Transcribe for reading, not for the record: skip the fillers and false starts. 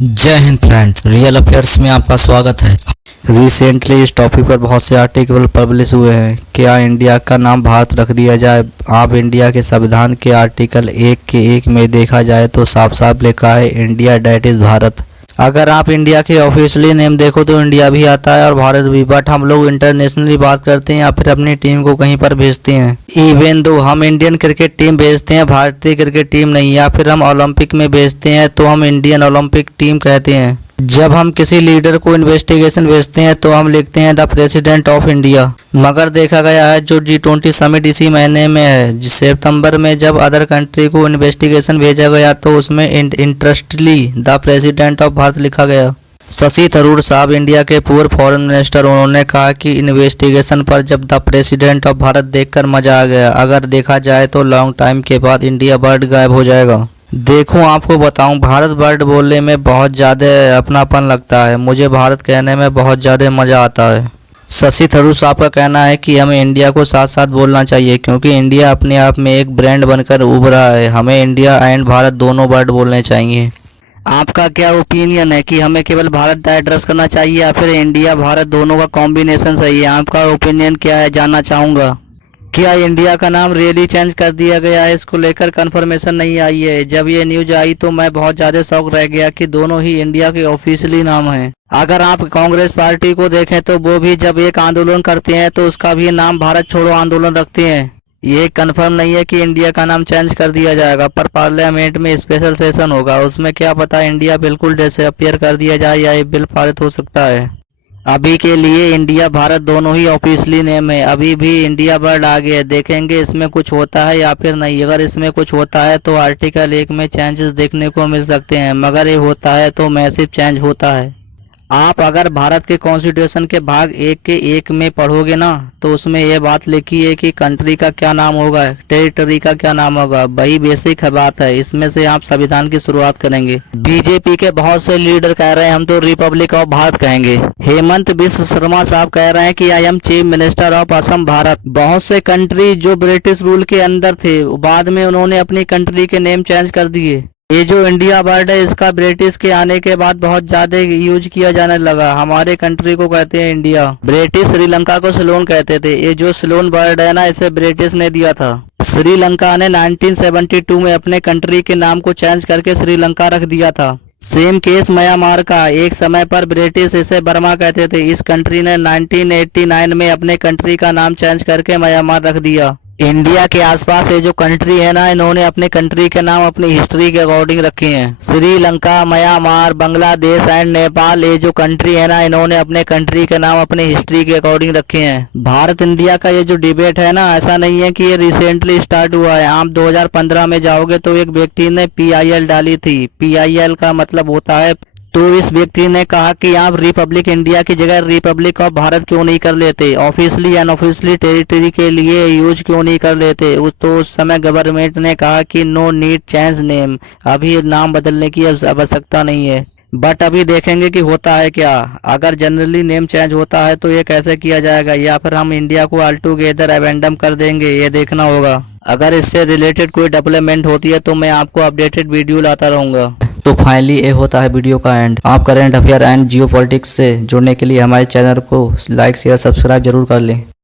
जय Hind friends, real affairs में आपका स्वागत है। रिसेंटली इस टॉपिक पर बहुत से आर्टिकल पब्लिश हुए हैं। क्या इंडिया का नाम भारत रख दिया जाए? आप इंडिया के संविधान के आर्टिकल 1 के 1 में देखा जाए तो साफ साफ लिखा है इंडिया डैट इज भारत। अगर आप इंडिया के ऑफिशियली नेम देखो तो इंडिया भी आता है और भारत भी, बट हम लोग इंटरनेशनली बात करते हैं या फिर अपनी टीम को कहीं पर भेजते हैं। इवन दो हम इंडियन क्रिकेट टीम भेजते हैं, भारतीय क्रिकेट टीम नहीं, या फिर हम ओलंपिक में भेजते हैं तो हम इंडियन ओलंपिक टीम कहते हैं। जब हम किसी लीडर को इन्वेस्टिगेशन भेजते हैं तो हम लिखते हैं द प्रेसिडेंट ऑफ इंडिया। मगर देखा गया है जो G20 समिट इसी महीने में है, सितंबर में, जब अदर कंट्री को इन्वेस्टिगेशन भेजा गया तो उसमें interestingly the president of Bharat लिखा गया। शशि थरूर साहब इंडिया के पूर्व फॉरेन मिनिस्टर, उन्होंने कहा कि इन्वेस्टिगेशन पर जब द प्रेसिडेंट ऑफ भारत देखकर मजा आ गया। अगर देखा जाए तो लॉन्ग टाइम के बाद इंडिया वर्ड गायब हो जाएगा। देखो आपको बताऊं, भारत वर्ड बोलने में बहुत ज़्यादा अपनापन लगता है। मुझे भारत कहने में बहुत ज़्यादा मज़ा आता है। शशि थरूर साहब का कहना है कि हमें इंडिया को साथ साथ बोलना चाहिए क्योंकि इंडिया अपने आप में एक ब्रांड बनकर उभरा है। हमें इंडिया एंड भारत दोनों वर्ड बोलने चाहिए। आपका क्या ओपिनियन है कि हमें केवल भारत एड्रेस करना चाहिए या फिर इंडिया भारत दोनों का कॉम्बिनेशन सही है? आपका ओपिनियन क्या है, जानना चाहूँगा। क्या इंडिया का नाम रियली चेंज कर दिया गया है? इसको लेकर कंफर्मेशन नहीं आई है। जब ये न्यूज आई तो मैं बहुत ज़्यादा शॉक रह गया कि दोनों ही इंडिया के ऑफिशियली नाम हैं। अगर आप कांग्रेस पार्टी को देखें तो वो भी जब एक आंदोलन करते हैं तो उसका भी नाम भारत छोड़ो आंदोलन रखते हैं। ये कंफर्म नहीं है कि इंडिया का नाम चेंज कर दिया जाएगा, पर पार्लियामेंट में स्पेशल सेशन होगा, उसमें क्या पता इंडिया बिल्कुल डिसअपीयर कर दिया जाए या ये बिल पारित हो सकता है। अभी के लिए इंडिया भारत दोनों ही ऑफिशियली नेम है। अभी भी इंडिया वर्ड आगे है, देखेंगे इसमें कुछ होता है या फिर नहीं। अगर इसमें कुछ होता है तो आर्टिकल 1 में चेंजेस देखने को मिल सकते हैं, मगर ये होता है तो मैसिव चेंज होता है। आप अगर भारत के कॉन्स्टिट्यूशन के भाग 1 के 1 में पढ़ोगे ना तो उसमें यह बात लिखी है कि कंट्री का क्या नाम होगा, टेरिटरी का क्या नाम होगा। वही बेसिक है बात है, इसमें से आप संविधान की शुरुआत करेंगे। बीजेपी के बहुत से लीडर कह रहे हैं हम तो रिपब्लिक ऑफ भारत कहेंगे। हेमंत बिश्व शर्मा साहब कह रहे हैं कि I am chief minister of Assam Bharat. बहुत से कंट्री जो ब्रिटिश रूल के अंदर थे बाद में उन्होंने अपनी कंट्री के नेम चेंज कर दिए। ये जो इंडिया वर्ड है इसका ब्रिटिश के आने के बाद बहुत ज्यादा यूज किया जाने लगा। हमारे कंट्री को कहते हैं इंडिया। ब्रिटिश श्रीलंका को सिलोन कहते थे। ये जो सिलोन वर्ड है ना, इसे ब्रिटिश ने दिया था। श्रीलंका ने 1972 में अपने कंट्री के नाम को चेंज करके श्रीलंका रख दिया था। सेम केस म्यांमार का। एक समय पर ब्रिटिश इसे बर्मा कहते थे। इस कंट्री ने 1989 में अपने कंट्री का नाम चेंज करके म्यांमार रख दिया। इंडिया के आसपास ये जो कंट्री है ना, इन्होंने अपने कंट्री के नाम अपनी हिस्ट्री के अकॉर्डिंग रखे हैं। श्रीलंका, म्यांमार, बांग्लादेश एंड नेपाल, ये जो कंट्री है ना, इन्होंने अपने कंट्री के नाम अपनी हिस्ट्री के अकॉर्डिंग रखे हैं। भारत इंडिया का ये जो डिबेट है ना, ऐसा नहीं है कि ये रिसेंटली स्टार्ट हुआ है। आप 2015 में जाओगे तो एक व्यक्ति ने PIL डाली थी। PIL का मतलब होता है, तो इस व्यक्ति ने कहा कि आप रिपब्लिक इंडिया की जगह रिपब्लिक ऑफ भारत क्यों नहीं कर लेते, ऑफिशियली अनऑफिशियली टेरिटरी के लिए यूज क्यों नहीं कर लेते। तो उस समय गवर्नमेंट ने कहा कि नो नीड चेंज नेम, अभी नाम बदलने की आवश्यकता नहीं है। बट अभी देखेंगे कि होता है क्या। अगर जनरली नेम चेंज होता है तो ये कैसे किया जाएगा, या फिर हम इंडिया को ऑल टुगेदर अबेंडम कर देंगे, ये देखना होगा। अगर इससे रिलेटेड कोई डेवलपमेंट होती है तो मैं आपको अपडेटेड वीडियो लाता रहूंगा। तो फाइनली ये होता है वीडियो का एंड। आप current affair and Jio politics से जुड़ने के लिए हमारे चैनल को लाइक, शेयर, सब्सक्राइब जरूर कर लें।